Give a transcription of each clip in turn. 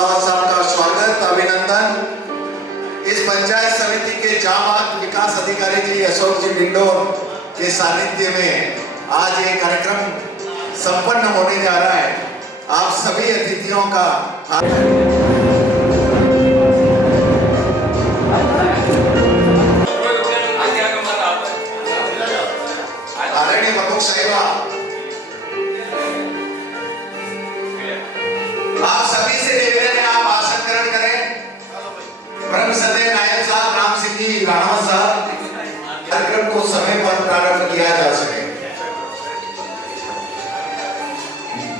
रावत साहब का स्वागत अभिनंदन। इस पंचायत समिति के जाबाज विकास अधिकारी जी अशोक जी डिंडोर के सानिध्य में आज ये कार्यक्रम संपन्न होने जा रहा है। आप सभी अतिथियों का आदरणीय प्रमुख साहिबा, आप सभी से निवेदन है आप आसन ग्रहण करें। ब्रह्म सदय नायक साहब, राम सिंह जी राणा साहब, कार्यक्रम को समय पर प्रारंभ किया जा सके।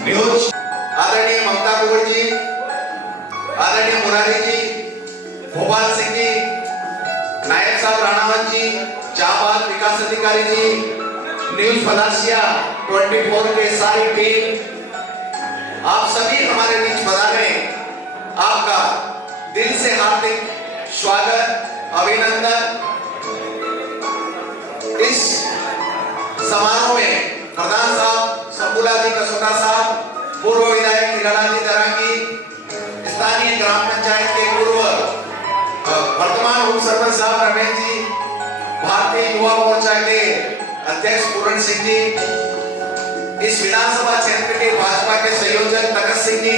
न्यूज आदरणीय ममता कुमार जी, आदरणीय मुरारी जी, भोपाल सिंह जी, नायक साहब राणावत जी, जाबाज विकास अधिकारी जी, न्यूज फलासिया 24 के सारी टीम, आप सभी हमारे बीच पधारे। आपका दिल से हार्दिक स्वागत अभिनंदन। इस समारोह में प्रधान साहब शंभूलाल जी कसोटा साहब, पूर्व विधायक हिरालाल जी दरांगी, स्थानीय ग्राम पंचायत के पूर्व वर्तमान उप सरपंच साहब रमेश जी, भारतीय युवा मोर्चा के अध्यक्ष पूरण सिंह जी, इस विधानसभा क्षेत्र के भाजपा के संयोजक तकत सिंह जी,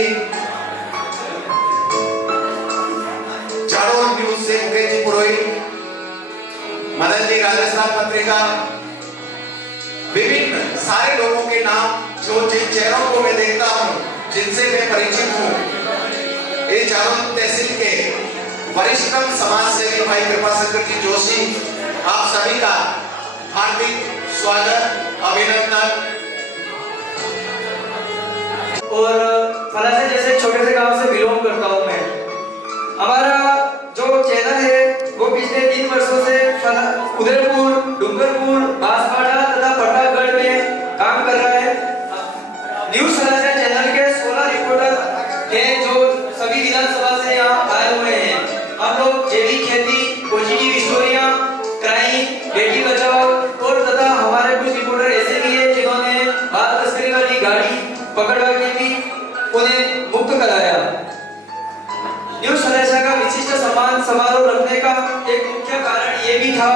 जाडोर न्यूज से मुकेश जी पुरोहित, मदन जी राजस्थान पत्रिका, विभिन्न सारे लोगों के नाम जो जिन चेहरों को मैं देखता हूं, जिनसे मैं परिचित हूं, ये जाडोर तहसील के वरिष्ठतम समाज सेवी भाई कृपाशंकर जी जोशी, आप सभी का हार्दिक स्वागत अभिनंदन। और फलासे जैसे छोटे से गांव से बिलोंग करता हूं मैं। हमारा जो चैनल है वो पिछले 3 वर्षों से उदयपुर, डूंगरपुर, बांसवाड़ा तथा प्रतापगढ़ में काम कर रहा है। न्यूज फलासे चैनल के 16 रिपोर्टर हैं जो सभी विधानसभा से यहाँ आए हुए हैं। हम लोग जैविक खेती, पॉजिटिव स्टोरियां, क्राइम, बेटी बचाओ और तथा हमारे कुछ रिपोर्टर ऐसे भी हैं जिन्होंने बाल तस्करी वाली गाड़ी पकड़वा के भी उन्हें मुक्त कराया। न्यूज फलासा का विशिष्ट सम्मान समारोह रखने का एक मुख्य कारण ये भी था,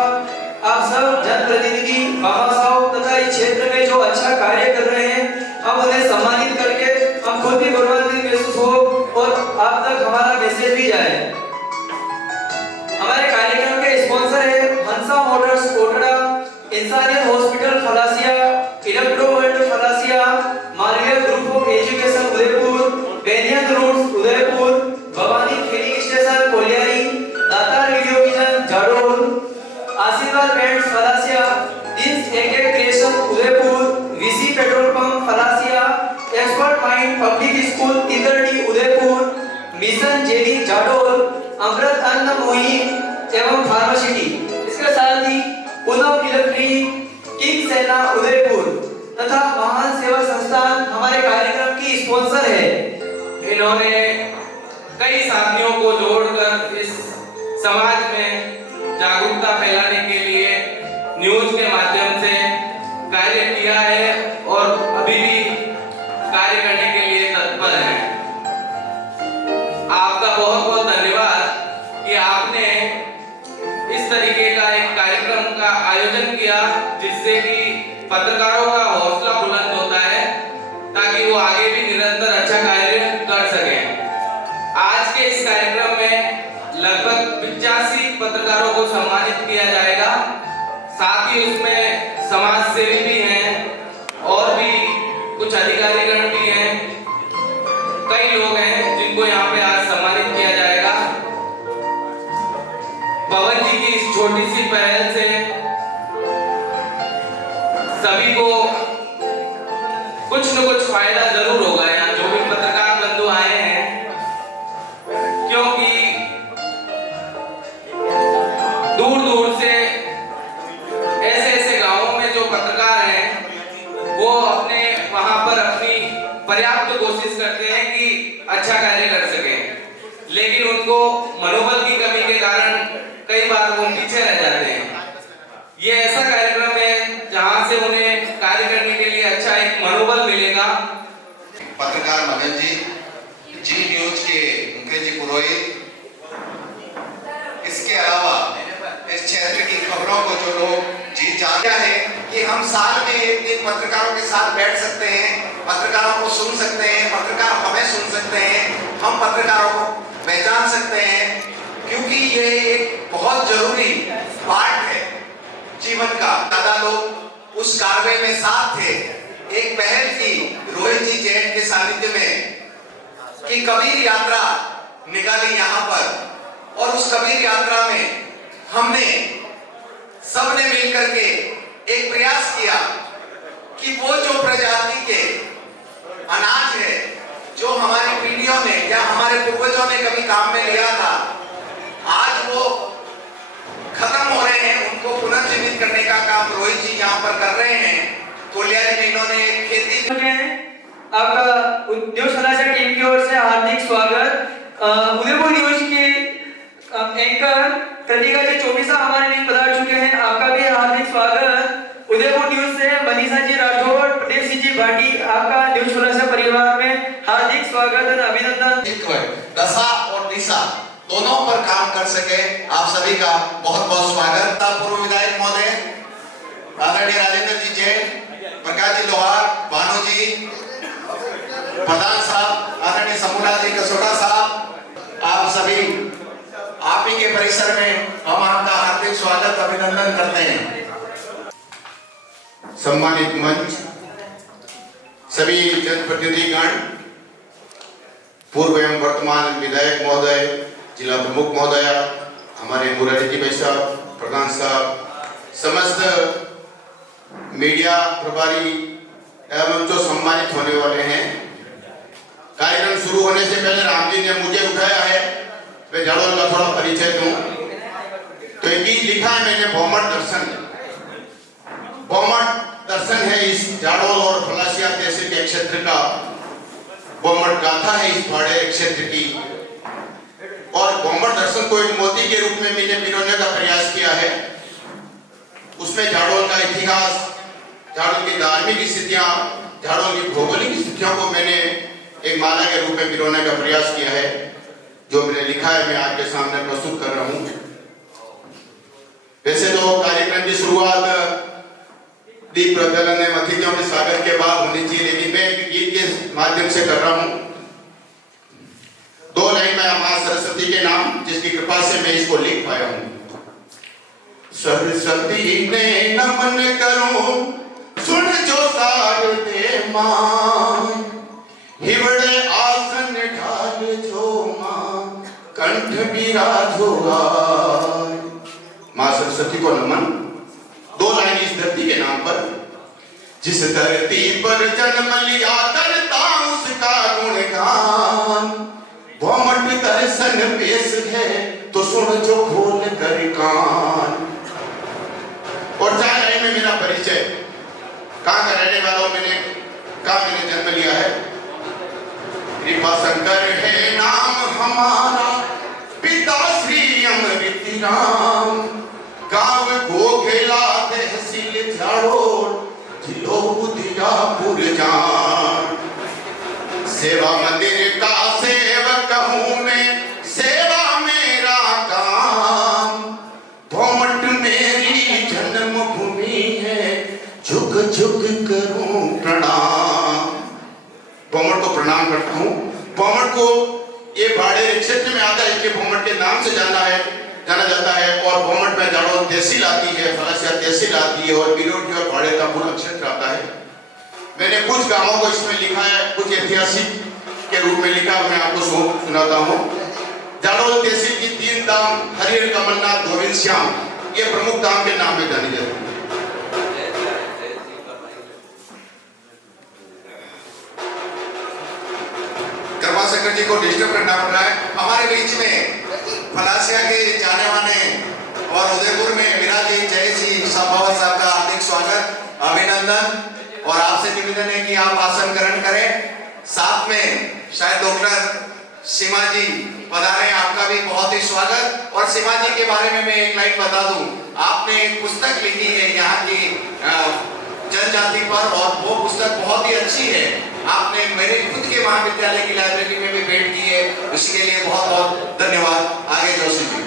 आप सब जनप्रतिनिधि बाबा साहब तथा इस क्षेत्र में जो अच्छा कार्य कर रहे हैं, हम उन्हें सम्मानित करके हम खुद भी गौरवान्वित महसूस हो और आप तक हमारा मैसेज भी जाए। हमारे कार्यक्रम के स्पॉन्सर है हंसा मोटर्स कोटड़ा, इंसानियत hospital Falasia, electro world Falasia, Malviya group of education Udaipur, banyan roots Udaipur, Bhawani filling station Koliyari, Datar video vision Jador, Ashirwad paints Falasia, this AK creation Udaipur, VC petrol pump Falasia, expert mind public school Titardi Udaipur, mission JV Jador, अमृत अन्न मुहिम एवं फार्मासिटी। इसके साथ ही पुनव इलेक्ट्रिक, किंग सेना उदयपुर तथा महान सेवा संस्थान हमारे कार्यक्रम की स्पॉन्सर है। इन्होंने कई साथियों को जोड़कर इस समाज में जागरूकता फैलाने के लिए न्यूज के माध्यम से कार्य किया है और अभी भी कार्य करने के लिए तत्पर है। आपका बहुत बहुत धन्यवाद कि आपने इस तरीके का एक कार्यक्रम का आयोजन किया जिससे कि पत्रकारों का हौसला बुलंद होता है ताकि वो आगे भी निरंतर अच्छा कार्य कर सकें। आज के इस कार्यक्रम में लगभग 85 पत्रकारों को सम्मानित किया जाएगा। साथ ही उसमें समाज सेवी भी हैं और भी कुछ अधिकारीगण भी हैं, कई लोग हैं जिनको यहाँ पे आज सम्मानित किया जाएगा। पवन जी की इस छोटी सी पहल से सभी को कुछ न कुछ फायदा जरूर होगा। यहाँ जो भी पत्रकार बंधु आए हैं, क्योंकि दूर दूर से ऐसे ऐसे गांवों में जो पत्रकार हैं वो अपने वहां पर अपनी पर्याप्त कोशिश करते हैं कि अच्छा कार्य कर सकें, लेकिन उनको मनोबल की कमी के कारण कई बार वो पीछे रह जाते हैं। ये ऐसा कार्यक्रम है जहां से उन्हें कार्य करने के लिए अच्छा एक मनोबल मिलेगा सकते हैं, हम पत्रकारों को पहचान सकते हैं, क्योंकि ये एक बहुत जरूरी पार्ट है जीवन का। ज्यादा लोग उस कार्य में साथ थे। एक पहल की रोहित जी जैन के सानिध्य में कि कबीर यात्रा निकाली यहाँ पर, और उस कबीर यात्रा में हमने सबने मिलकर के एक प्रयास किया कि वो जो प्रजाति के अनाज है जो हमारी पीढ़ियों ने या हमारे पूर्वजों ने कभी काम में लिया था, आज वो खत्म हो रहे हैं, उनको पुनर्जीवित करने का काम रोहित जी यहाँ पर कर रहे हैं। कोलियारी में इन्होंने खेती आपका न्यूज समाचार टीम की ओर से हार्दिक स्वागत। उदयपुर न्यूज की एंकर कृतिका जी चौबीसा हमारे न्यूज पधार चुके हैं, आपका भी हार्दिक स्वागत। उदयपुर न्यूज से मनीषा जी राठौर, प्रदीप सिंह जी भाटी, आपका न्यूज समाचार परिवार में हार्दिक स्वागत और अभिनंदन। दशा और दिशा दोनों पर काम कर सके, आप सभी का बहुत बहुत स्वागत। पूर्व विधायक महोदय आदरणीय राजेंद्र जी जैन, प्रकाश जी लोहार, भानु जी, प्रधान साहब आदरणीय समूला जी कसोटा साहब, आप सभी आप ही के परिसर में हम आपका हार्दिक स्वागत अभिनंदन करते हैं। सम्मानित मंच, सभी जनप्रतिनिधिगण, पूर्व एवं वर्तमान विधायक महोदय, जिला प्रमुख महोदय, हमारे मुरारी जी भाई साहब, प्रधान साहब, समस्त मीडिया प्रभारी एवं जो सम्मानित होने वाले हैं। कार्यक्रम शुरू होने से पहले राम जी ने मुझे उठाया है, मैं झाड़ोल का थोड़ा परिचय दूं। तो एक गीत लिखा है मैंने, भौमट दर्शन। भौमट दर्शन है इस झाड़ोल और फलासिया तहसील के क्षेत्र का, भौमट गाथा है इस भाड़े क्षेत्र की। और भौमट दर्शन को एक मोती के रूप में मैंने पिरोने का प्रयास किया है। उसमें झाड़ोल का इतिहास, झाड़ोल की धार्मिक स्थितियां, झाड़ोल की भौगोलिक स्थितियों को मैंने एक माला के रूप में पिरोने का प्रयास किया है। जो मैंने लिखा है मैं आपके सामने प्रस्तुत कर रहा हूं। वैसे तो कार्यक्रम की शुरुआत दीप प्रज्वलन एवं अतिथियों के स्वागत के बाद होनी चाहिए, लेकिन मैं एक गीत के माध्यम से कर रहा हूं। दो लाइन में मां सरस्वती के नाम, जिसकी कृपा से मैं इसको लिख पाया हूं। सरस्वती ने नमन करूं, सुन जो सारदे मां, हिवड़े आसन ढाल जो मां, कंठ बिराजो आय। मां सरस्वती को नमन। दो लाइन इस धरती के नाम पर। जिस धरती पर जन्म लिया करता उसका गुणगान, भौमट दर्शन पेश है तो सुन जो खोल कर कान। और 4 लाइन में मेरा परिचय, कहाँ का रहने वाला हूं, कहाँ मैंने जन्म लिया है। कृपा शंकर है नाम हमारा, पिता श्री अमृत राम, गांव घोघेला तहसील झाड़ोल, जिलो उदियापुर जान। सेवा मंदिर का सेवक हूं मैं, सेवा मेरा काम, भौमट मेरी जन्मभूमि है, झुक झुक करूं प्रणाम। भौमट को प्रणाम करता हूं। भौमट को ये भाड़े क्षेत्र में आता है, इसके भौमट के नाम से जाना जाता है। और भौमट में झाड़ोल तहसील आती है, फलासिया तहसील आती है, और बिरोड और भाड़े का पूरा क्षेत्र आता है। मैंने कुछ गांवों को इसमें लिखा है, कुछ ऐतिहासिक के रूप में लिखा, मैं आपको सुनाता हूँ। झाड़ोल तहसील की 3 धाम, हरिहर, कमलनाथ, गोविंद श्याम, ये प्रमुख धाम के नाम में जानी जाती है। कृपाशंकर जी को डिस्टर्ब करना पड़ रहा है। हमारे बीच में फलासिया के जाने माने और उदयपुर में विराजी जय सिंह साहब का हार्दिक स्वागत अभिनंदन। और आपसे निवेदन है कि आप आसन ग्रहण करें। साथ में शायद डॉक्टर सीमा जी पधारे, आपका भी बहुत ही स्वागत। और सीमा जी के बारे में मैं एक लाइन बता दूं, आपने एक पुस्तक लिखी है यहाँ की जनजाति पर, और वो पुस्तक बहुत ही अच्छी है। आपने मेरे खुद के महाविद्यालय की लाइब्रेरी में भी भेंट की है, उसके लिए बहुत बहुत धन्यवाद। आगे जोशी जी।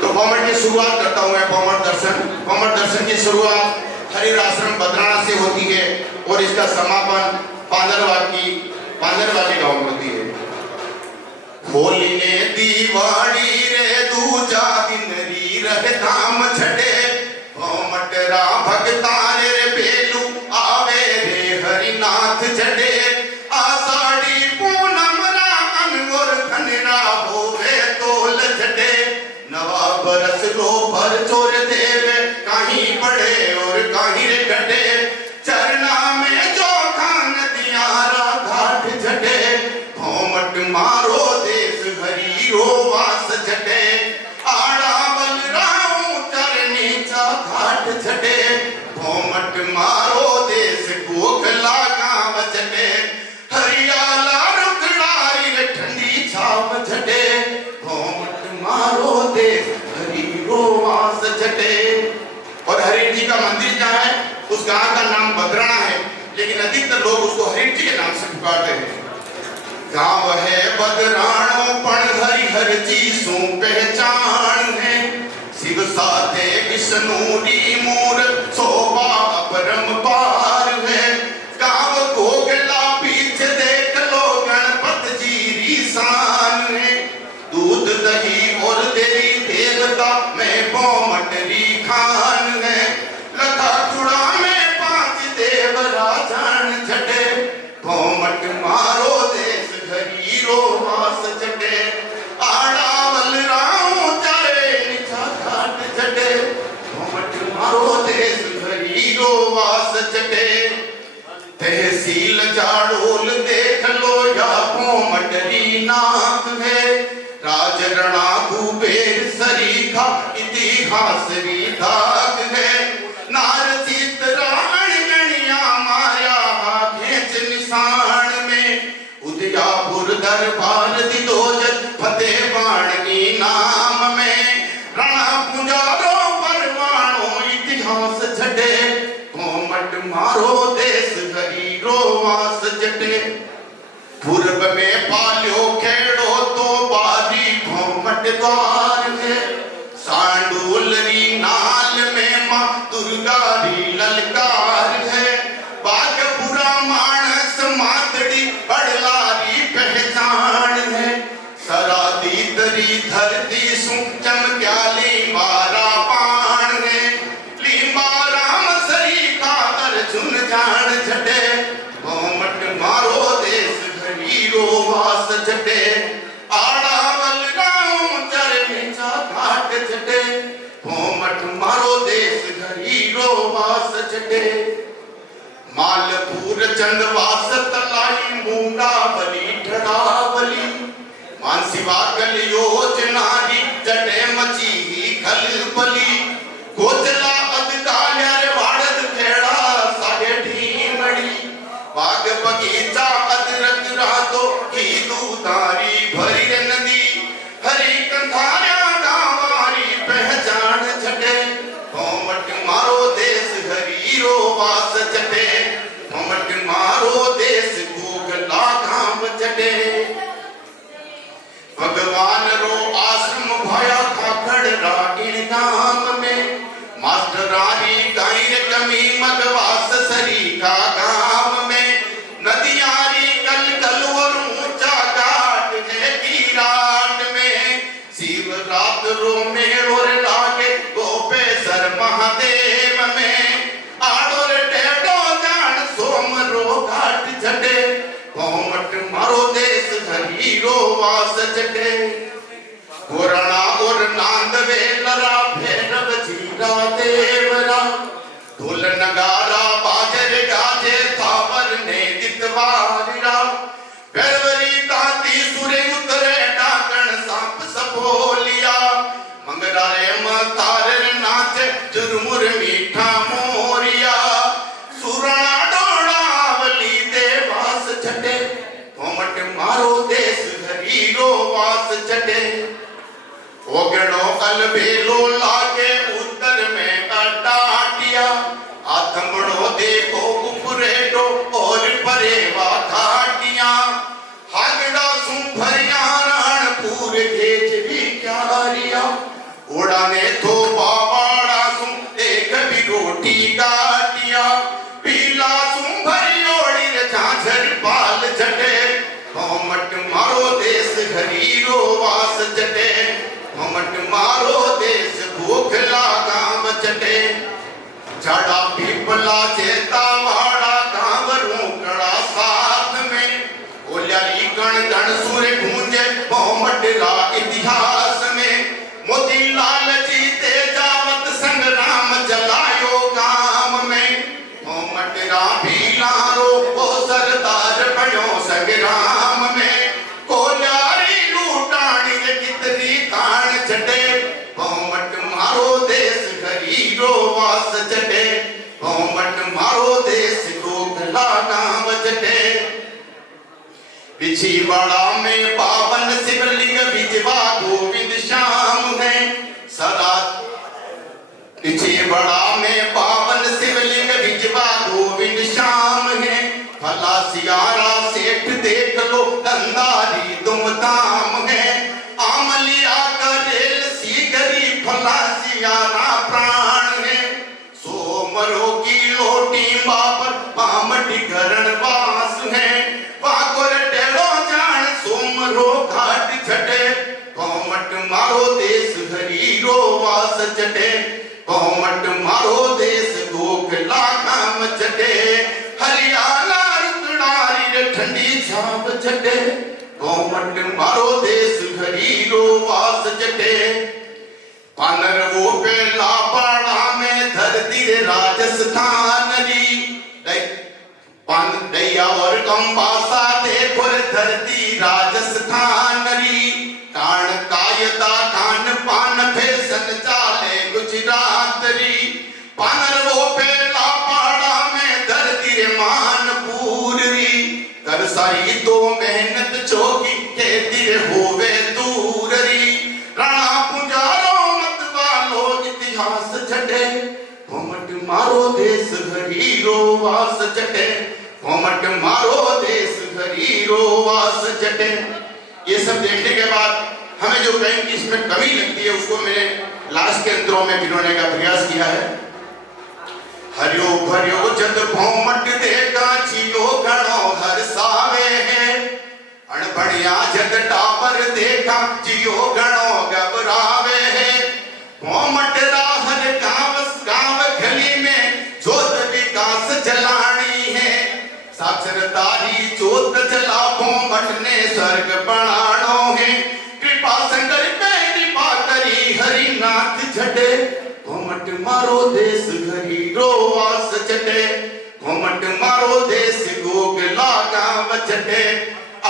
तो भौमट की शुरुआत करता हूं मैं। भौमट दर्शन, भौमट दर्शन की शुरुआत हरिहर आश्रम बद्राना से होती है और इसका समापन पांदरवाग की पांदरवाली गांव में होती है। होली ने दीवाड़ी रे दूजा दिन री रह धाम छड़े, मटरा भगतारे रे बेलू आवे रे हरिनाथ छड़े, आषाढ़ी पूनम रामन और खनरा होवे तोल छड़े, नवा बरस रो भर चोर देवे कहीं पड़े और कहीं रे घटे, चरना में जो खान दियारा घाट छड़े, घोमट मारो देश हरी रो वास छड़े, आड़ा बलराऊ चरनी चा घाट छड़े, घोमट मारो देश गोखला गांव छड़े, हरियाला रुखड़ारी रे ठंडी छाव छड़े, घोमट मारो देश हरी रो वास छड़े। और हरिण जी का मंदिर जहाँ है उस गांव का नाम बदराना है, लेकिन अधिकतर लोग उसको हरिण जी के नाम से पुकारते हैं। गांव है बदराणो पण हरिहर जी सो पहचान है, शिव साथे विष्णु री मूर शोभा अपरम पार है, गांव गोगला पीछे देख लो गणपत जी री शान है, दूध दही और तेरी देवता में बोमटरी खान है, लखा चुड़ा में 5 देव राजान छटे, बोमट मारो देश हरी रो वास छटे, आड़ा बलराऊ चारे निछा घाट छटे, बोमट मारो देश हरी रो वास छटे, तहसील जाड़ोल देख लो या बोमटरी नाक है, राजरणा कुबेर सरीखा इतिहास री धाक है, नार चितराण गणिया माया खेच निशान में, उदयापुर दरबार दिदोजत फतेह बाणगी नाम में, रणा पुजारो परवाणो इतिहास छटे, घोमट मारो देश हरी रो वास जटे, पूर्व में पाल्यो खेड़ो तो बारी घोमट द्वार है, सांडूलरी नाल में मां दुर्गा री ललकार है, बागपुरा मानस मातड़ी बड़लारी पहचान है, सरादी तरी धरती सु चमक्याली मारा पान है, लीमाराम सरी का अर्जुन जान छटे, घोमट मारो देश हरी रो वास छटे, आड़ा बलराऊ चरनी चा घाट छटे, घोमट मारो देश हरी रो वास छटे, मालपुर चंदवास तलाई मुंडा बली ढड़ावली, मानसिवा कल योजनारी जटे मची ही खलबली, कोचला अदकाल्या रे वाड़द खेड़ा सागे ढीमड़ी, बाग बगीचा अदरक रातो की दूतारी भरी रे नदी, हरी कंधारिया गावारी पहचान छटे, घोमट मारो देश हरी रो वास छटे, घोमट मारो देश गोगला गांव छटे, भगवान रो आश्रम भया खाखड़ रागिण गांव में, मास्टरारी गायर कमी मगवास सरी का गांव में, नदियारी कल कल और ऊंचा घाट है की रात में, शिव रात रो मेलोर लागे गोपेश्वर महादेव में, आड़ोर टेढ़ो जान सोम रो घाट छटे, घोमट मारो देश हरी रो वास छटे, गोरणा और नांदवे लरा भैरव जीरा देवरा, ढोल नगारा बाजर गाजे थावर ने दितवारिरा, भैरवरी ताती सुरे उतरे डाकण सांप सपोलिया, मंगरा रे मतार नाचे जुरमुर मीठा मोरिया, सुरणा डोड़ावली देवास छटे, घोमट मारो देश हरी रो वास छटे, ओगड़ो अलबेलो लागे उत्तर में अटाटिया, आथमड़ो देखो उपरेटो और परेवा घाटिया, हागड़ा सुंभरिया राणपुर घेच भी क्यारिया, उड़ाने थो बावाड़ा सुन एक भी रोटी गाटिया, पीला सुंभरी ओड़ी झांझर बाल छटे, घरी रो वास चटे घमट मारो देश भूख लागाम चटे झाड़ा पीपला चेता वाड़ा कांवरू कड़ा साथ में ओल्यारी गण गण सूर्य गूंजे मोहम्मद रा इतिहास में मोती लाल जी तेजावत संग्राम जलायो गाम में मोहम्मद रा भीलारो ओ सरदार बनो संग्राम में कोल्यारी लूटानी कितनी कान चटे मोहम्मद मारो देश घरी रो वास चटे मोहम्मद मारो देश को गला नाम चटे बिछीवाड़ा में पावन शिवलिंग विजवा गोविंद श्याम है सदा बिछीवाड़ा में पावन शिवलिंग विजवा गोविंद श्याम है फला सियारा सेठ देख लो गंधारी तुम धाम है आमलिया करेल सीगरी फला सियारा प्राण है सोमरो की लोटी बापर पामटी घरण वास है वाकोर टेड़ो जान सोमरो घाट छटे कोमट मारो देश घरी रो वास चटे कोमट मारो देश गोखला काम चटे हरियाणा रुकड़ारी रे ठंडी छाप चटे कोमट मारो देश घरी रो वास चटे पानर वो पेला पाड़ा में धरती रे राजस्थान री पान दैया और कंबासा देखो रे धरती राजस्थान री कान कायदा खान पान फैशन चाले गुजरात री पानर वो पेला पाड़ा में धरती रे मानपुर री कर सारी तो मेहनत चौकी खेती रे होवे दूर री राणा पुजारो मत वालो इतिहास छटे घमट मारो देश घरी रो वास चटे घमट मारो देश घरी रो वास चटे ये सब देखने के बाद हमें जो कहीं की इसमें कमी लगती है उसको मैंने लास्ट के अंतरों में भिनोने का प्रयास किया है हरियो भरियो जद घमट देखा जियो गणो हर सावे है अणबड़िया जद टापर देखा जियो गणो घबरावे है घमट राहर गांव गली में जोत विकास जलानी है साक्षरतारी जोत जला घमट ने स्वर्ग बनानो है कृपा संकर पे कृपा करी हरिनाथ झटे घमट मारो देश घरी रो वास चटे घमट मारो देश गोग लागा चटे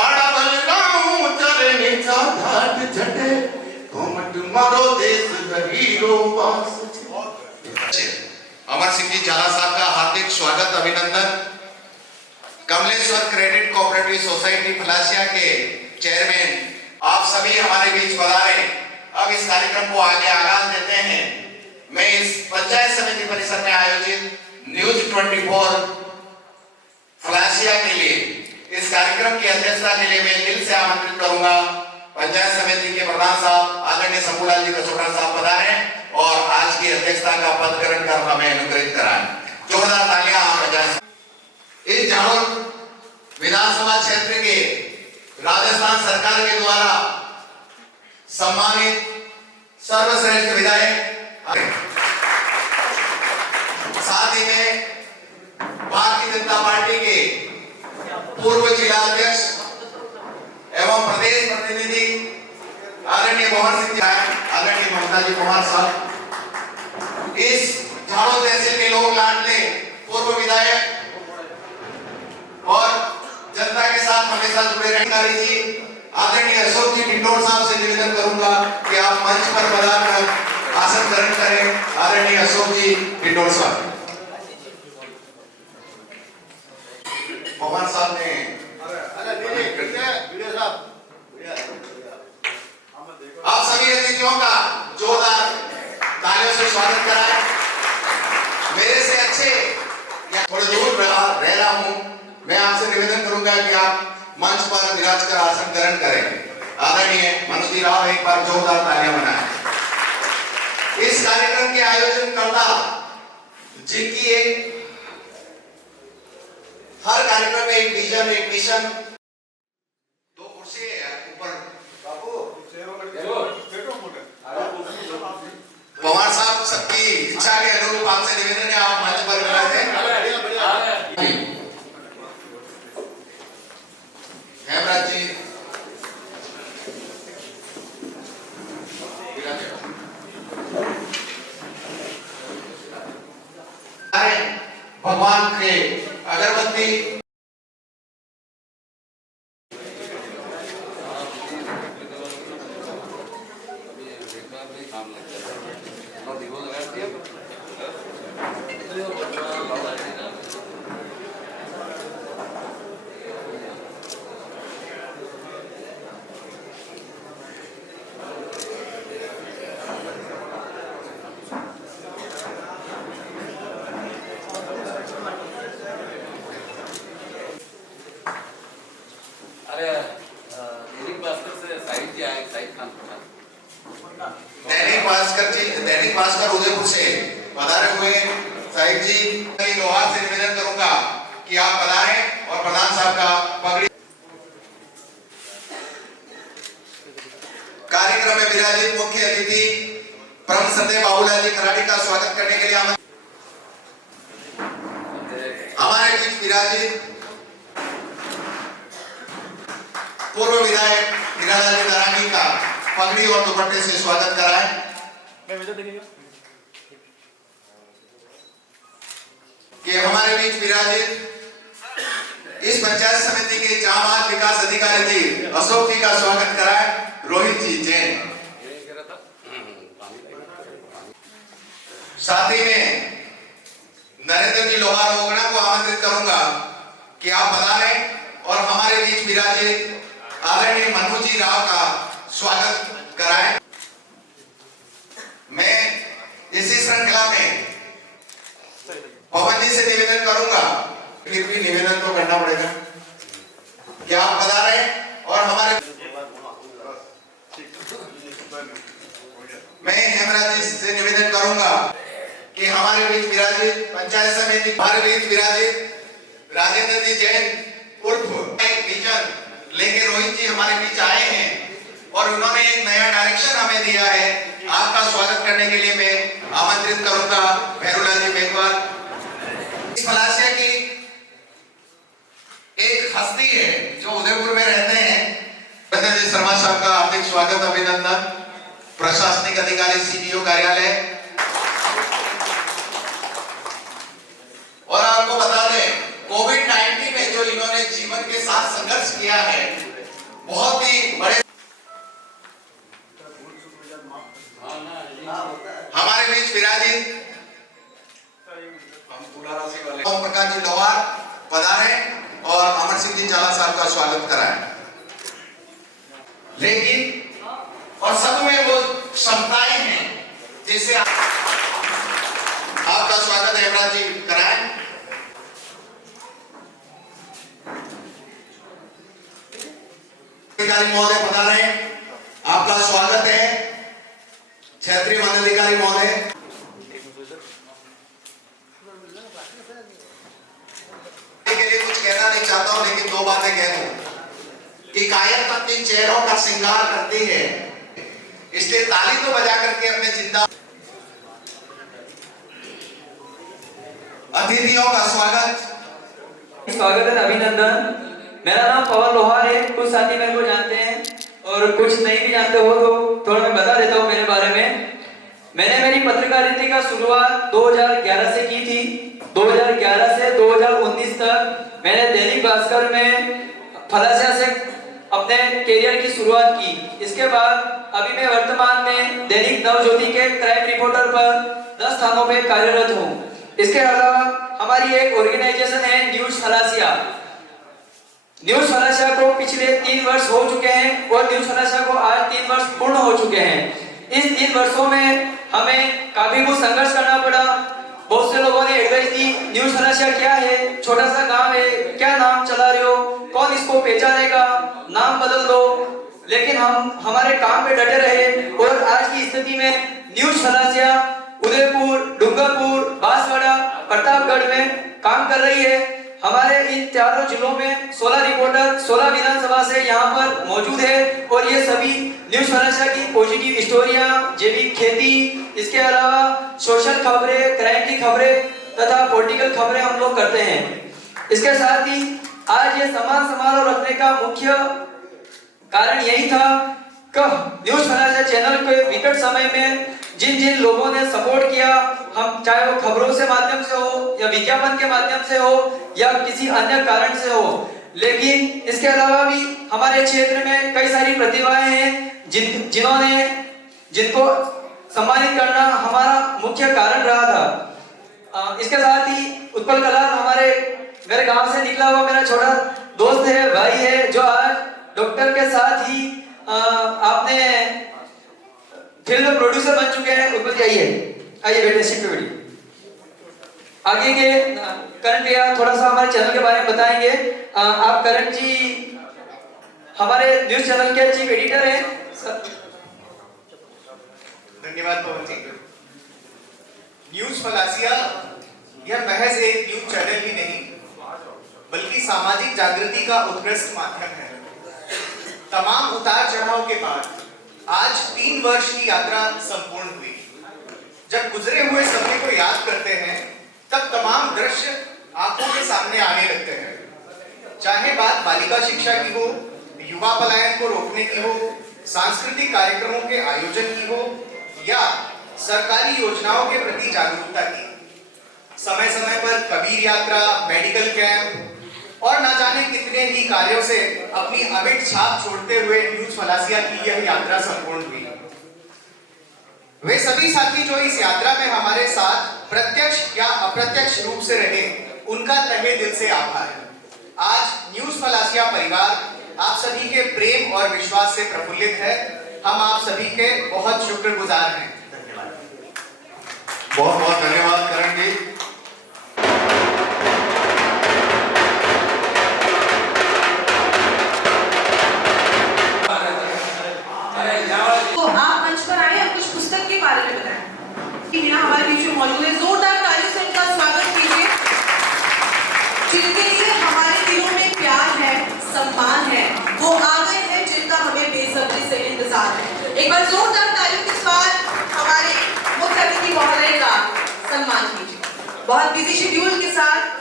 आड़ा बल राहू चरने चाधाट झटे घमट मारो देश घरी रो वास अमर सिंह जी झाला साहब का हार्दिक स्वागत अभिनंदन Kamleshwar credit cooperative society Phalasia के चेयरमैन आप सभी हमारे बीच पधारे अब इस कार्यक्रम को आगे आगाज देते हैं मैं इस पंचायत समिति परिसर में आयोजित न्यूज 24 फलासिया के लिए इस कार्यक्रम की अध्यक्षता के लिए मैं दिल से आमंत्रित करूंगा पंचायत समिति के प्रधान साहब आदरणीय शंभूलाल जी कसोटा साहब पधारे और आज की अध्यक्षता का पद ग्रहण कर हमें अनुग्रहित कराएं जोरदार तालियां आप बजाएं इस झाड़ोल विधानसभा क्षेत्र के राजस्थान सरकार के द्वारा सम्मानित सर्वश्रेष्ठ विधायक साथ ही में भारतीय जनता पार्टी के पूर्व जिला अध्यक्ष एवं प्रदेश प्रतिनिधि आदरणीय मोहन सिंह जी आदरणीय ममता जी कुमार साहब इस झाड़ो तहसील के लोग लाडले पूर्व विधायक और जनता के साथ हमेशा जुड़े रहने जी आदरणीय अशोक जी टिंडोर साहब से निवेदन करूंगा कि आप मंच पर पधारकर आसन ग्रहण करें आदरणीय अशोक जी टिंडोर साहब मोहन साहब ने आप सभी अतिथियों का जोरदार तालियों से स्वागत कराएं मेरे से अच्छे या थोड़े दूर रह रहा हूं मैं आपसे निवेदन करूंगा कि आप मंच पर विराज कर आसन ग्रहण करें आदरणीय मनोजी राव एक बार जोरदार तालियां बनाएं इस कार्यक्रम के आयोजन करता जिनकी एक हर कार्यक्रम में एक विजन एक मिशन दो कुर्सी ऊपर पवार साहब, सबकी इच्छा के अनुरूप आपसे निवेदन है, आप मंच पर विराजें। हेमराज जी भगवान के अगरबत्ती दैनिक भास्कर उदयपुर से पधारे हुए साहिब जी लोहार से निवेदन करूंगा कि आप पधारें और प्रधान साहब का पगड़ी। कार्यक्रम में विराजित मुख्य अतिथि परम श्रद्धेय बाबूलाल जी खराड़ी का स्वागत करने के लिए हमारे बीच विराजित पूर्व विधायक हीरालाल जी नारायणी का पगड़ी और दुपट्टे से स्वागत कराएं। कि हमारे बीच विराजित इस पंचायत समिति के जाबाज विकास अधिकारी जी अशोक जी का स्वागत कराएं। रोहित जी जैन। साथ ही में नरेंद्र जी लोहार मोगना को आमंत्रित करूंगा कि आप पधारें और हमारे बीच विराजित आदरणीय मनोज जी राव का स्वागत कराएं। मैं इसी श्रृंखला में पवन जी से निवेदन करूंगा, फिर भी निवेदन तो करना पड़ेगा कि आप पधारें और हमारे मैं हेमराज जी से निवेदन करूंगा कि हमारे बीच विराजित पंचायत समिति हमारे बीच विराजित राजेंद्र जी जैन उर्फ विजन लेके रोहित जी हमारे बीच आए हैं और उन्होंने एक नया डायरेक्शन हमें दिया है। आपका स्वागत करने के लिए मैं आमंत्रित करूंगा भैरूलाल जी मेघवाल। इस फलासिया की एक हस्ती है जो उदयपुर में रहते हैं। रतन जी शर्मा साहब का हार्दिक स्वागत अभिनंदन। प्रशासनिक अधिकारी सीडीओ कार्यालय। और आपको बता दें कोविड-19 में जो इन्होंने जीवन के साथ संघर्ष किया है, बहुत ही बड़े हमारे बीच विराजित ओम प्रकाश जी लोहार पधारे और अमर सिंह जी चाला साहब का स्वागत कराएं। लेकिन और सब में वो क्षमताएं हैं जिससे आपका स्वागत हेमराज जी कराएं। अधिकारी महोदय पधारे, आपका स्वागत है। क्षेत्रीय मानवाधिकारी महोदय के लिए कुछ कहना नहीं चाहता हूं, लेकिन दो बातें कह दूं कि कायम पत्नी चेहरों का श्रृंगार करती है, इसलिए ताली तो बजा करके अपने जिंदा अतिथियों का स्वागत है, अभिनंदन। मेरा नाम पवन लोहार है। कुछ साथी मेरे को जानते हैं और कुछ नहीं भी जानते हो तो थोड़ा मैं बता देता हूँ मेरे बारे में। मैंने मेरी पत्रकारिता का शुरुआत 2011 से की थी। 2011 से 2019 तक मैंने दैनिक भास्कर में फलासिया से अपने करियर की शुरुआत की। इसके बाद अभी मैं वर्तमान में दैनिक नवज्योति के क्राइम रिपोर्टर पर 10 स्थानों पे कार्यरत हूँ। इसके अलावा हमारी एक ऑर्गेनाइजेशन है न्यूज फलासिया। न्यूज फलासिया को पिछले 3 वर्ष हो चुके हैं और न्यूज फलासिया को आज 3 वर्ष पूर्ण हो चुके हैं। इस 3 वर्षों में हमें काफी कुछ संघर्ष करना पड़ा। बहुत से लोगों ने एडवाइस दी, न्यूज फलासिया क्या है, छोटा सा गांव है, क्या नाम चला रहे हो, कौन इसको पहचानेगा, नाम बदल दो। लेकिन हम हमारे काम पे डटे रहे और आज की स्थिति में न्यूज फलासिया उदयपुर, डूंगरपुर, बांसवाड़ा, प्रतापगढ़ में काम कर रही है। हमारे इन चारों जिलों में 16 रिपोर्टर 16 विधानसभा से यहाँ पर मौजूद है और ये सभी न्यूज़ फलाशा की पॉजिटिव स्टोरियां, जैविक खेती, इसके अलावा सोशल खबरें, क्राइम की खबरें तथा पॉलिटिकल खबरें हम लोग करते हैं। इसके साथ ही आज ये सम्मान समारोह रखने का मुख्य कारण यही था कि न्यूज़ फलाशा चैनल के विकट समय में जिन जिन लोगों ने सपोर्ट किया, हम चाहे वो खबरों से माध्यम से हो या विज्ञापन के माध्यम से हो या किसी अन्य कारण से हो, लेकिन इसके अलावा भी हमारे क्षेत्र में कई सारी प्रतिभाएं हैं जिनको सम्मानित करना हमारा मुख्य कारण रहा था। इसके साथ ही उत्पल कलाल मेरे गांव से निकला हुआ मेरा छोटा दोस्त है, भाई है, जो आज डॉक्टर के साथ ही आपने फिल्म प्रोड्यूसर बन चुके हैं। उत्पल जी आइए बेटे, सीट पे बैठिए। आगे के करण भैया थोड़ा सा हमारे चैनल के बारे में बताएंगे। आप करण जी हमारे न्यूज़ चैनल के चीफ एडिटर हैं। धन्यवाद पवन जी। न्यूज़ फलासिया यह महज एक न्यूज़ चैनल ही नहीं बल्कि सामाजिक जागृति का उत्कृष्ट माध्यम है। तमाम उतार चढ़ाव के बाद आज 3 वर्ष की यात्रा संपूर्ण हुई। जब गुजरे हुए समय को याद करते हैं तब तमाम दृश्य आंखों के सामने आने लगते हैं। चाहे बात बालिका शिक्षा की हो, युवा पलायन को रोकने की हो, सांस्कृतिक कार्यक्रमों के आयोजन की हो या सरकारी योजनाओं के प्रति जागरूकता की। समय समय पर कबीर यात्रा, मेडिकल कैंप और न जाने कितने ही कार्यों से अपनी अमिट छाप छोड़ते हुए न्यूज़ फलासिया की यह यात्रा संपूर्ण हुई। वे सभी साथी जो इस यात्रा में हमारे साथ प्रत्यक्ष या अप्रत्यक्ष रूप से रहे, उनका तहे दिल से आभार। आज न्यूज़ फलासिया परिवार आप सभी के प्रेम और विश्वास से प्रफुल्लित है। हम आप सभी के बहुत शुक्रगुजार हैं। धन्यवाद। बहुत बहुत धन्यवाद करण जी। तो आप मंच पर आए और कुछ पुस्तक के बारे में बताएं। कि मीना हमारे बीच में मौजूद है, जोरदार तालियों से इनका स्वागत कीजिए। जिनके लिए हमारे दिलों में प्यार है, सम्मान है, वो आ गए हैं जिनका हमें बेसब्री से इंतजार है। एक बार जोरदार तालियों के साथ हमारे मुख्य अतिथि महोदय का सम्मान कीजिए। बहुत बिजी शेड्यूल के साथ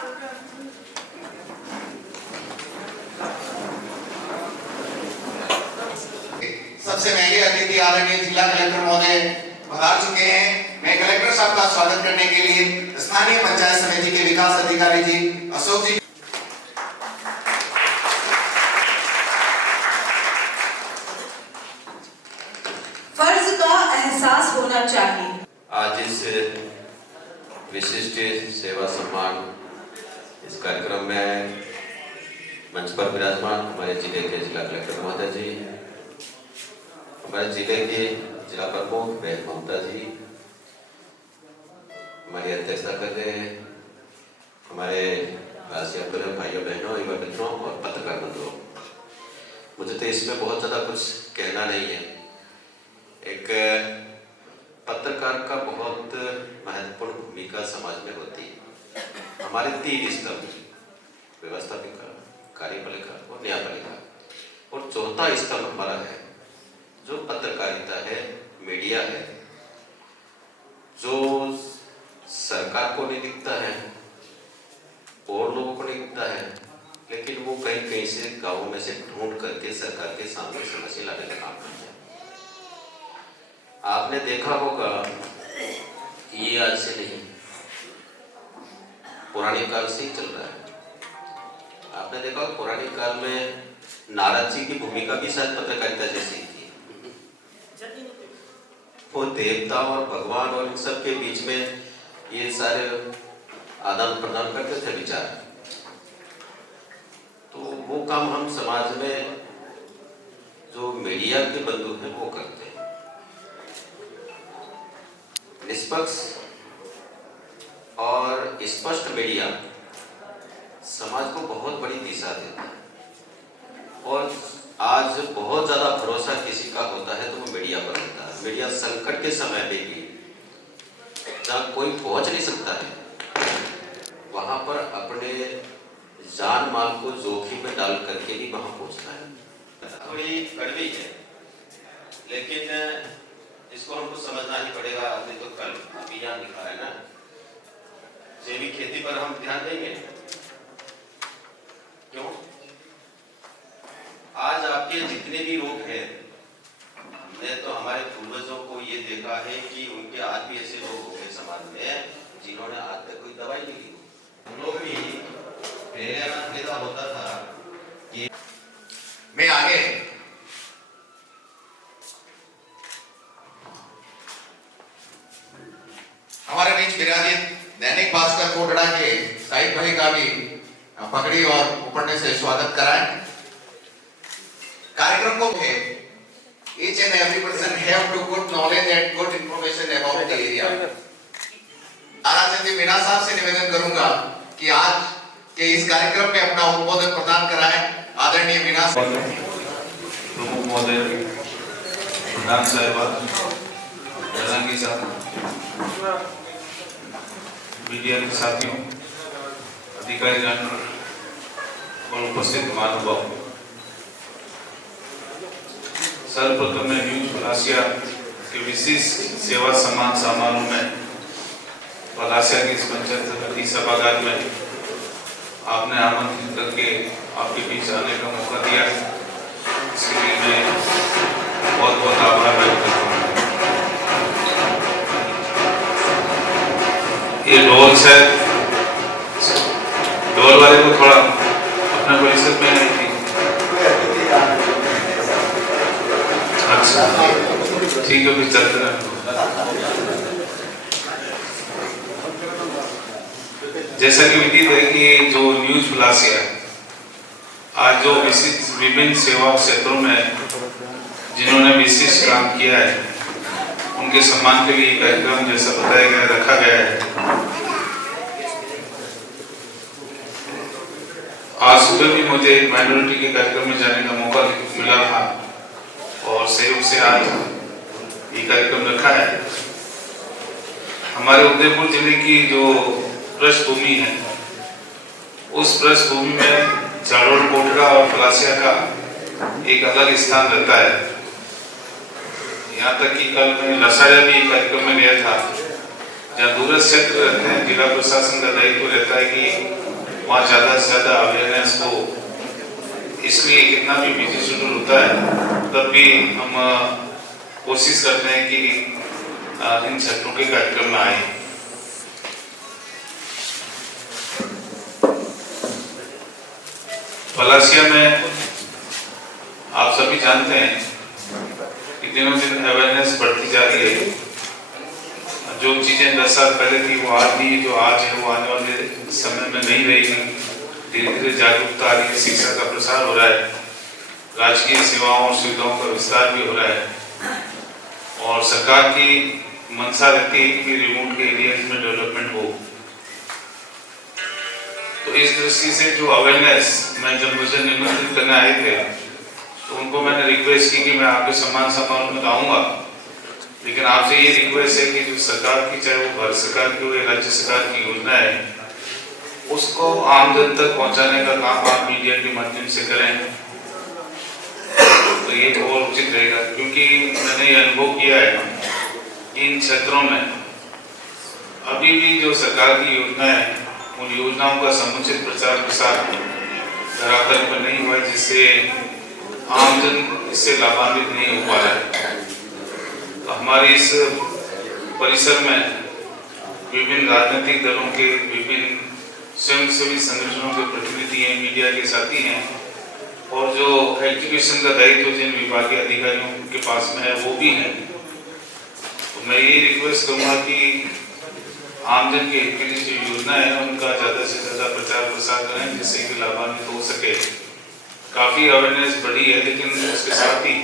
सबसे महंगे अतिथि आदरणीय जिला कलेक्टर महोदय पधार चुके हैं। मैं कलेक्टर साहब का स्वागत करने के लिए स्थानीय पंचायत समिति के विकास अधिकारी जी अशोक जी। फर्ज का एहसास होना चाहिए। आज इस विशिष्ट सेवा सम्मान इस कार्यक्रम में मंच पर विराजमान हमारे जिले के जिला कलेक्टर महोदय जी, हमारे जिले के जिला प्रमुख बहन ममता जी, हमारी अध्यक्षता कर रहे हैं हमारे राष्ट्रीय भाइयों बहनों, युवा मित्रों और पत्रकार बंधुओं। मुझे तो इसमें बहुत ज़्यादा कुछ कहना नहीं है। एक पत्रकार का बहुत महत्वपूर्ण भूमिका समाज में होती है। हमारे 3 स्तंभ, व्यवस्थापिका, कार्यपालिका और न्यायपालिका, और चौथा स्तंभ हमारा है जो पत्रकारिता है, मीडिया है, जो सरकार को नहीं दिखता है और लोगों को नहीं दिखता है, लेकिन वो कहीं कहीं से गाँवों में से ढूंढ करके सरकार के सामने समस्या लाने का काम करता है। आपने देखा होगा ये आज से नहीं, पुराने काल से ही चल रहा है। आपने देखा पुराने काल में नारद जी की भूमिका भी शायद पत्रकारिता जैसी थी। वो देवता और भगवान और इन सब के बीच में ये सारे आदान प्रदान करते थे विचार। तो वो काम हम समाज में जो मीडिया के बंधु हैं वो करते हैं। निष्पक्ष और स्पष्ट मीडिया समाज को बहुत बड़ी दिशा देता है। और आज बहुत ज्यादा भरोसा किसी का होता है तो वो मीडिया पर होता है। मीडिया संकट के समय पे भी जहाँ कोई पहुंच नहीं सकता है, वहां पर अपने जान माल को जोखिम में डाल करके भी वहां पहुंचता है। थोड़ी कड़वी है लेकिन इसको हमको समझना ही पड़ेगा। आपने तो कल अभियान लिखा है ना, जैविक खेती पर हम ध्यान देंगे क्यों? आज आपके जितने भी रोग हैं, हमने तो हमारे पूर्वजों को ये देखा है कि उनके आज भी ऐसे लोग हो गए समाज में जिन्होंने आज तक कोई दवाई नहीं ली। हम लोग भी पहले अनाज होता था कि मैं आगे हमारे बीच विराजित दैनिक भास्कर कोटड़ा के साहिब भाई का भी पकड़ी और उपड़ने से स्वागत कराएं। कार्यक्रम को है each and every person have to good knowledge and good information about the area। आराचंदी Meena साहब से निवेदन करूंगा कि आज के इस कार्यक्रम में अपना उद्बोधन प्रदान कराएं। आदरणीय मीणा प्रमुख महोदय, प्रधान साहिब, जहांगीर साहब, मीडिया के साथियों, अधिकारीगण और उपस्थित महानुभाव, सर्वप्रथम मैं न्यूज पलासिया के विशेष सेवा सम्मान समारोह में पलासिया के इस पंचायत सभागार में आपने आमंत्रित करके आपके बीच आने का मौका दिया, इसके लिए मैं बहुत बहुत आभार व्यक्त करता हूँ। ये ढोल से ढोल वाले को थोड़ा अपने परिषद में नहीं थी। अच्छा ठीक है, फिर चलते हैं। जैसा कि विदित है कि जो न्यूज पलासिया आज जो विभिन्न सेवा क्षेत्रों में जिन्होंने विशेष काम किया है उनके सम्मान के लिए कार्यक्रम जैसा बताया गया रखा गया है। आज सुबह भी मुझे माइनॉरिटी के कार्यक्रम में जाने का मौका मिला था और सहयोग से आज ये कार्यक्रम रखा है। हमारे उदयपुर जिले की जो पृष्ठभूमि है उस पृष्ठभूमि में जालोर, कोटड़ा और पलासिया का एक अलग स्थान रहता है। यहाँ तक कि कल मैं लसाया भी एक कार्यक्रम में गया था जहाँ दूरस्थ क्षेत्र रहते हैं, जिला प्रशासन का दायित्व रहता है कि वहाँ ज़्यादा से ज़्यादा अवेयरनेस हो। इसलिए कितना भी बिजी शेड्यूल होता है तब भी हम कोशिश करते हैं कि इन क्षेत्रों के कार्यक्रम में आए। पलासिया में आप सभी जानते हैं कि दिनों दिन अवेयरनेस बढ़ती जा रही है। जो चीजें 10 साल पहले थी वो आज नहीं, जो आज है वो आने वाले समय में नहीं रहेगी। धीरे धीरे जागरूकता आ रही है, शिक्षा का प्रसार हो रहा है, राजकीय सेवाओं और सुविधाओं का विस्तार भी हो रहा है और सरकार की मंशा रहती है कि रिमोट के एरियाज में डेवलपमेंट हो। तो इस दृष्टि से जो अवेयरनेस मैं जब मुझे निमंत्रित करने आए थे तो उनको मैंने रिक्वेस्ट की कि मैं आपके सम्मान समारोह में आऊँगा, लेकिन आपसे ये रिक्वेस्ट है कि जो सरकार की, चाहे वो भारत सरकार की हो या राज्य सरकार की योजना है, उसको आम जन तक पहुंचाने का काम आप मीडिया के माध्यम से करें तो ये और उचित रहेगा। क्योंकि मैंने ये अनुभव किया है इन क्षेत्रों में अभी भी जो सरकार की योजना है उन योजनाओं का समुचित प्रचार प्रसार धरातल पर नहीं हुआ, जिससे आमजन इससे लाभान्वित नहीं हो पा रहा है। तो हमारे इस परिसर में विभिन्न राजनीतिक दलों के, विभिन्न स्वयंसेवी संगठनों के प्रतिनिधि हैं, मीडिया के साथी हैं और जो एजुकेशन का दायित्व जिन विभागीय अधिकारियों के पास में है वो भी हैं। तो मैं ये रिक्वेस्ट करूँगा कि आमजन के हित के लिए जो योजना है उनका ज़्यादा से ज़्यादा प्रचार प्रसार करें, जिससे कि लाभान्वित हो सके। काफ़ी अवेयरनेस बढ़ी है, लेकिन उसके साथ ही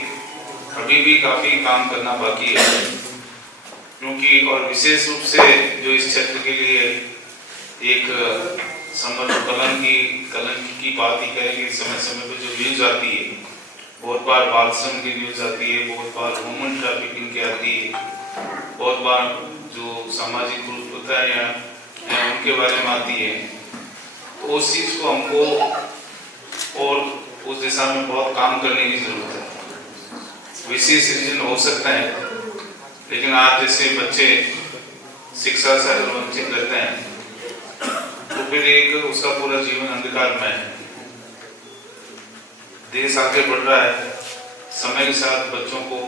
अभी भी काफ़ी काम करना बाकी है, क्योंकि और विशेष रूप से जो इस क्षेत्र के लिए एक कलंक की बात ही करेंगे। समय समय पर जो न्यूज आती है, बहुत बार बाल श्रम की न्यूज आती है, बहुत बार ह्यूमन ट्रैफिकिंग की आती है, बहुत बार जो सामाजिक कुरूपता है या उनके बारे में आती है। तो उस चीज़ को हमको और उस दिशा में बहुत काम करने की जरूरत है। विशेष रीजन हो सकता है, लेकिन आज जैसे बच्चे शिक्षा से अगर वंचित रहते हैं तो फिर एक उसका पूरा जीवन अंधकार में है। देश आगे बढ़ रहा है, समय के साथ बच्चों को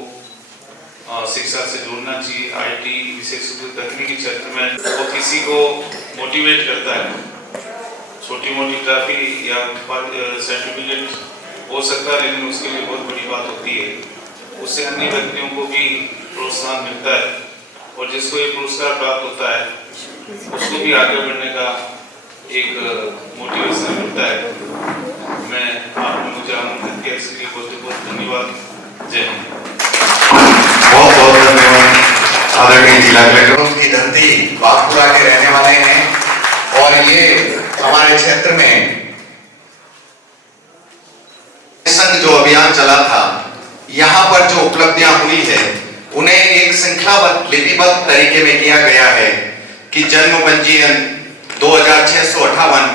शिक्षा से जोड़ना चाहिए। आईटी विशेष रूप से तकनीकी क्षेत्र में वो किसी को मोटिवेट करता है। छोटी मोटी ट्रॉफी या सर्टिफिकेट हो सकता है, लेकिन उसके लिए बहुत बड़ी बात होती है, उससे अन्य व्यक्तियों को भी प्रोत्साहन मिलता है और जिसको ये पुरस्कार प्राप्त होता है उसको भी आगे बढ़ने का एक मोटिवेशन मिलता है। मैं आपने मुझे आमंत्रित किया, इसके लिए बहुत बहुत धन्यवाद। जय हिंद। बहुत बहुत धन्यवाद आदरणीय जिला कलेक्टर। की धरती बागपुरा के रहने वाले हैं और ये हमारे क्षेत्र में संघ जो अभियान चला था, यहाँ पर जो उपलब्धियां हुई है उन्हें एक श्रृंखलाबद्ध लिपिबद्ध तरीके में किया गया है कि जन्म पंजीयन 2658,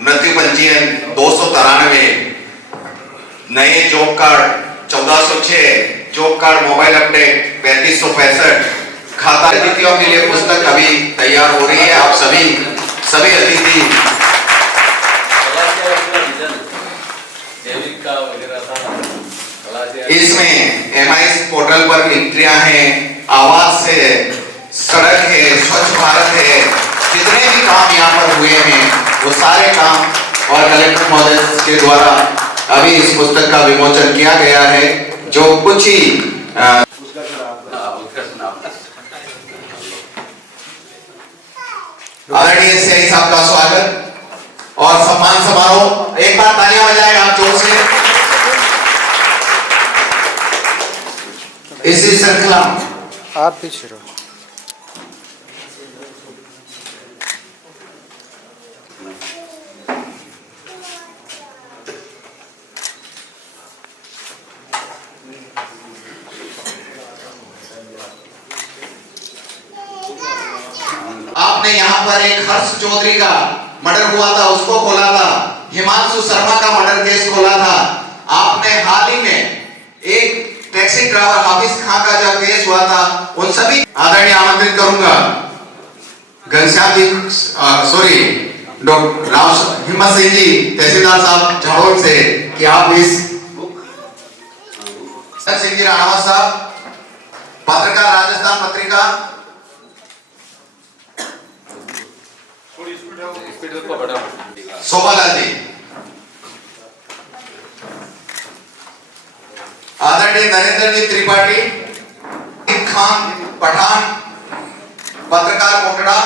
मृत्यु पंजीयन 293, नए job card 1406, job card mobile update 3565, खाता अतिथियों के लिए पुस्तक अभी तैयार हो रही है। आप सभी अतिथि इसमें MIS पोर्टल पर एंट्रियां हैं, आवास है, सड़क है, स्वच्छ भारत है, जितने भी काम यहाँ पर हुए हैं वो सारे काम और कलेक्टर महोदय के द्वारा अभी इस पुस्तक का विमोचन किया गया है, जो कुछ ही आदरणीय सीआई साहब का स्वागत और सम्मान समारोह। एक बार तालियां बजाएं आप जोर से। इसी श्रृंखला आप पीछे रहो। आपने यहाँ पर एक हर्ष चौधरी का मर्डर हुआ था, उसको खोला था। हिमांशु शर्मा का मर्डर केस खोला था। आपने हाल ही में एक टैक्सी ड्राइवर हाफिज खान का जब केस हुआ था, उन सभी आदरणीय आमंत्रित करूंगा घनश्याम जी डॉक्टर हिम्मत सिंह जी तहसीलदार साहब झाड़ोल से कि आप इस सिंह जी राणावत साहब पत्रकार राजस्थान पत्रिका, शोभालाल जी, आदरणीय नरेंद्र जी त्रिपाठी, खान पठान पत्रकार कोटड़ा,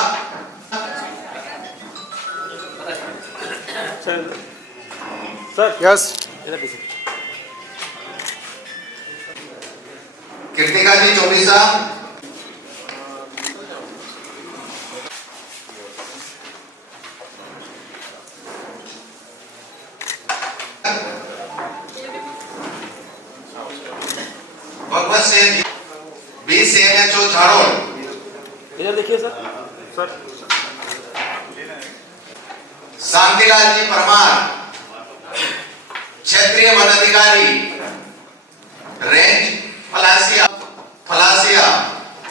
सर यस, कृतिका जी चौबीसा, भगवत सिंह जी 20 MHO झाड़ोल, इधर देखिए सर। सर शांतिलाल जी परमार क्षेत्रीय वन अधिकारी रेंज फलासिया,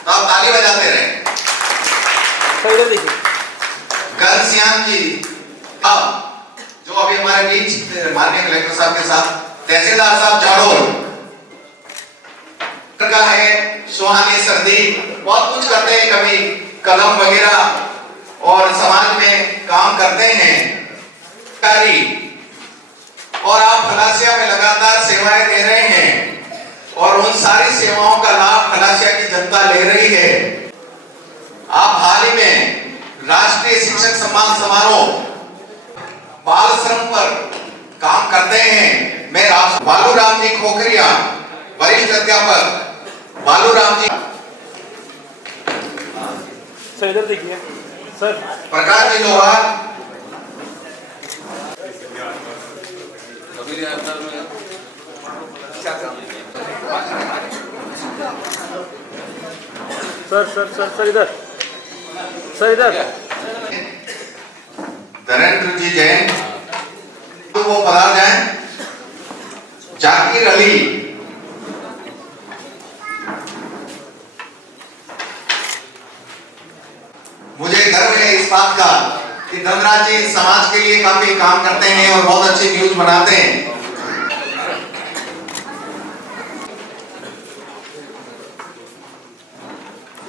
तो आप ताली बजाते रहे। सर इधर देखिए। घनश्याम जी जो अभी हमारे बीच माननीय कलेक्टर साहब के साथ, तहसीलदार साहब झाड़ोल का है, सुहानी सर्दी, बहुत कुछ करते हैं, कभी कलम वगैरह और समाज में काम करते हैं और आप फलासिया में लगातार सेवाएं दे रहे हैं और उन सारी सेवाओं का लाभ फलासिया की जनता ले रही है। आप हाल ही में राष्ट्रीय शिक्षक सम्मान समारोह बाल श्रम पर काम करते हैं। मैं बालूराम जी खोखरिया, वरिष्ठ अध्यापक बालूराम जी, सर इधर देखिए। सर प्रकाश जी लोहार, सर इधर। सर इधर। धरेंद्र जी जैन, वो पधार जाए। जाकिर अली, इस बात का कि धनराज जी समाज के लिए काफी काम करते हैं और बहुत अच्छी न्यूज बनाते हैं।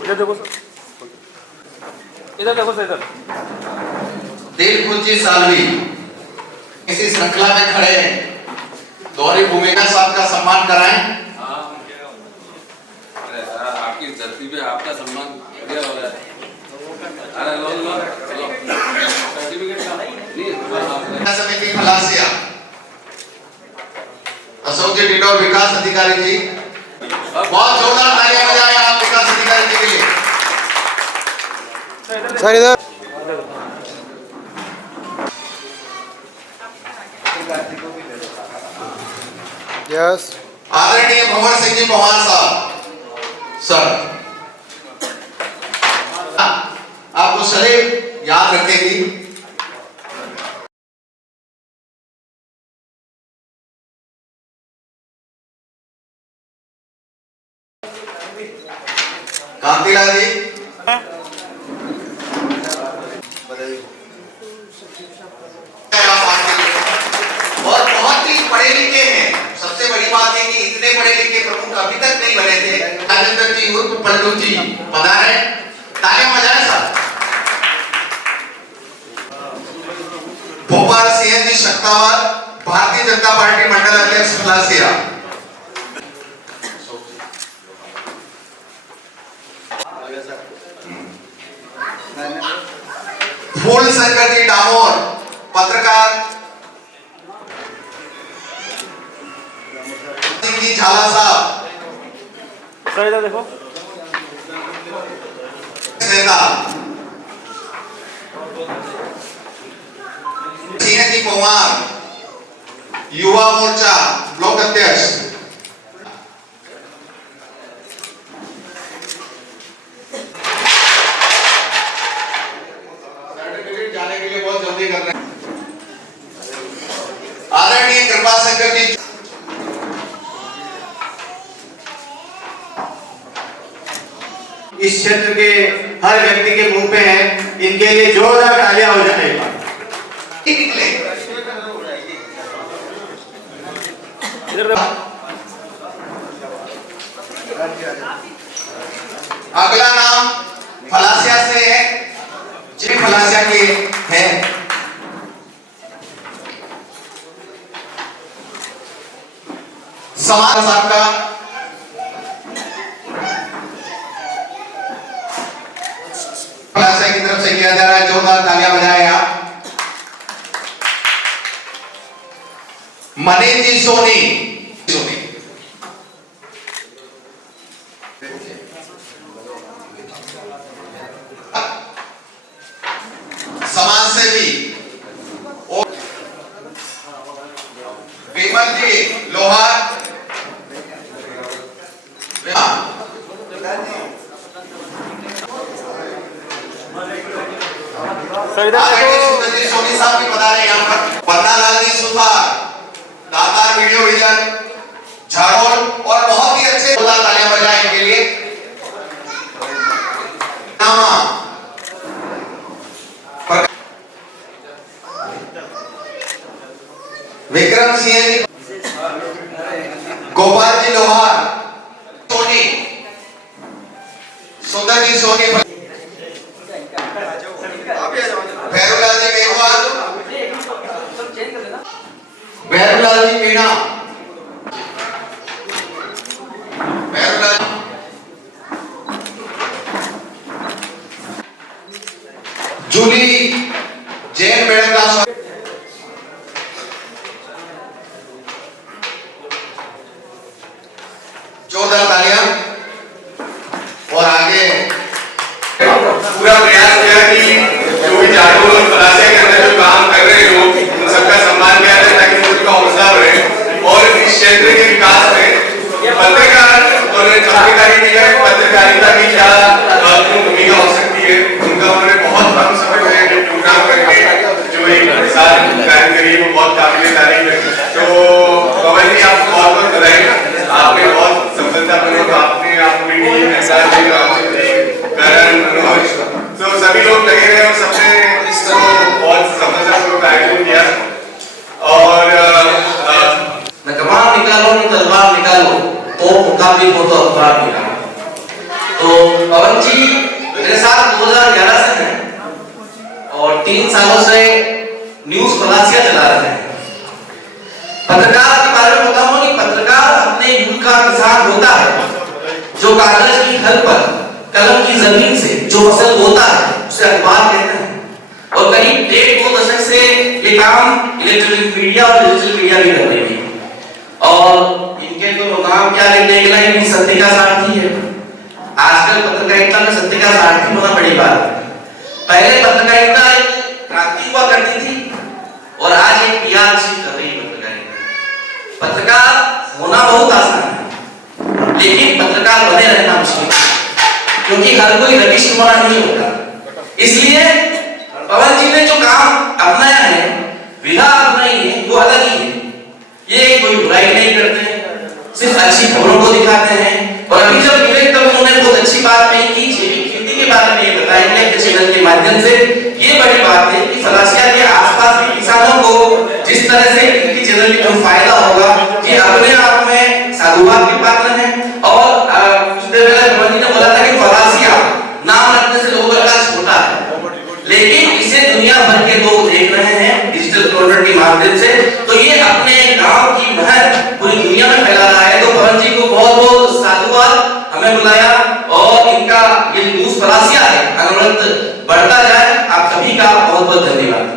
इधर देखो सर, इधर देखो सर, इधर। दिलखुशी सालवी इसी श्रृंखला में खड़े हैं, दोहरी भूमिका साहब का सम्मान कराएं। अरे आपकी धरती पे आपका सम्मान बढ़िया हो रहा है। अरे लो सर्टिफिकेट समिति खलासिया अशोक जी डिडोर विकास अधिकारी जी, बहुत जोरदार तालियां बजाएं आप विकास अधिकारी जी के लिए। सर इधर। यस। आदरणीय भंवर सिंह जी पवार साहब, सर आपको सदैव याद रखेगी। कांतिलाल जी, और बहुत ही पढ़े लिखे हैं। सबसे बड़ी बात है कि इतने पढ़े लिखे प्रमुख अभी तक नहीं बने थे। राजेंद्र जी उर्फ पल्लू जी पधारे, तालियां बजाएं साहब। भोपाल सीएनजी शक्तावर, भारतीय जनता पार्टी मंडल अध्यक्ष खलासिया। फूल शंकर जी डामोर, पत्रकार। जी झाला साहब, सर इधर देखो। नेता सीएनजी पवार, युवा मोर्चा ब्लॉक अध्यक्ष। सर्टिफिकेट जाने के लिए बहुत जल्दी कर रहे हैं। आदरणीय कृपा शंकर जी, इस क्षेत्र के हर व्यक्ति के मुंह पे है, इनके लिए जोरदार तालियां हो जाए। इधर देखो। अगला नाम फलासिया से है, जी फलासिया के हैं। समाज साहब का फलासिया की तरफ से किया जा रहा है, जोरदार तालियां बजाएं आप। मनीष जी सोनी, समाज सेवी और विमल जी लोहार। सर इधर देखो। जी सोनी साहब भी बता रहे हैं यहाँ पर। पन्नालाल जी सुथार, दातार वीडियो विजन झाड़ोल, और बहुत ही अच्छे तालियां बजाएं इनके लिए। विक्रम सिंह जी, गोपाल जी लोहार, सोनी, सुंदर जी सोनी, भैरूलाल जी मेघवाल, भैरूलाल जी मीणा, भैरूलाल जूली जैन मैडम का जोरदार तालियां। और आगे पूरा प्रयास किया कि जो भी जागरूक और फलासे के अंदर जो काम कर रहे हैं लोग, उन सबका सम्मान किया जाए ताकि उनका हौसला बढ़े और इस क्षेत्र के विकास में पत्रकार और पत्रकारिता की क्या भूमिका हो सकती है, उनका उन्होंने बहुत कम समय में प्रोग्राम करके जो एक साल कार्य करी वो बहुत काबिल तारीफ है। तो पवन जी आप बहुत बहुत बधाई, आपने बहुत सफलतापूर्वक आपने अपनी टीम करण मनोज तो सभी लोग लगे रहे और सबसे जवाब मिला। तो पवन जी मेरे साथ 2011 से हैं और 3 सालों से न्यूज पलासिया चला रहे हैं। पत्रकार के बारे में बताऊं कि पत्रकार अपने युग का किसान होता है जो कागज की हल पर कलम की जमीन से जो फसल बोता है उसे अखबार कहते हैं। और करीब 1.5-2 दशक से ये काम इलेक्ट्रॉनिक मीडिया और डिजिटल मीडिया भी कर रही है। और इनके तो नाम क्या निकलेगा ही सत्य का सारथी है। आजकल पत्रकारिता में सत्य का सारथी होना बड़ी बात है। पहले पत्रकारिता एक क्रांति हुआ करती थी और आज एक PR कर रही है पत्रकारिता। पत्रकार होना बहुत आसान है लेकिन पत्रकार बने रहना मुश्किल है क्योंकि हर कोई रविश कुमार नहीं होता। इसलिए पवन जी ने जो काम अपनाया है, विधा अपनाई है, वो अलग ही है। ये कोई बुराई नहीं करते, सिर्फ अच्छी खबरों को दिखाते हैं। और अभी जब मिले तब उन्होंने बहुत अच्छी बात कही कि जैविक खेती के बारे में ये बताएंगे अपने चैनल के माध्यम से। ये बड़ी बात है कि फलासिया के आसपास के किसानों को जिस तरह से इनकी चैनल में फायदा होगा, ये अपने आप में साधुवाद के पात्र हैं। और कुछ देर पहले पवन जी ने बोला था कि फलासिया नाम रखने से लोगों का छोटा है, लेकिन इसे दुनिया भर के लोग देख रहे हैं डिजिटल प्रोडक्ट के माध्यम से। तो ये अपने गांव की महक पूरी दुनिया में फैला रहा है। तो पवन जी को बहुत बहुत साधुवाद, हमें बुलाया और इनका ये न्यूज फलासिया है अनवरत बढ़ता जाए। आप सभी का बहुत बहुत धन्यवाद।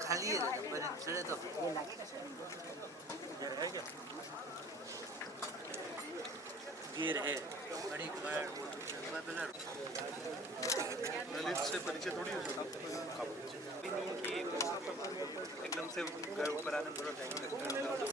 खाली है चढ़े तो गिर है बड़ी ललित से परिचय थोड़ी हो सकता एकदम से ऊपर आने में थोड़ा टाइम लगता है।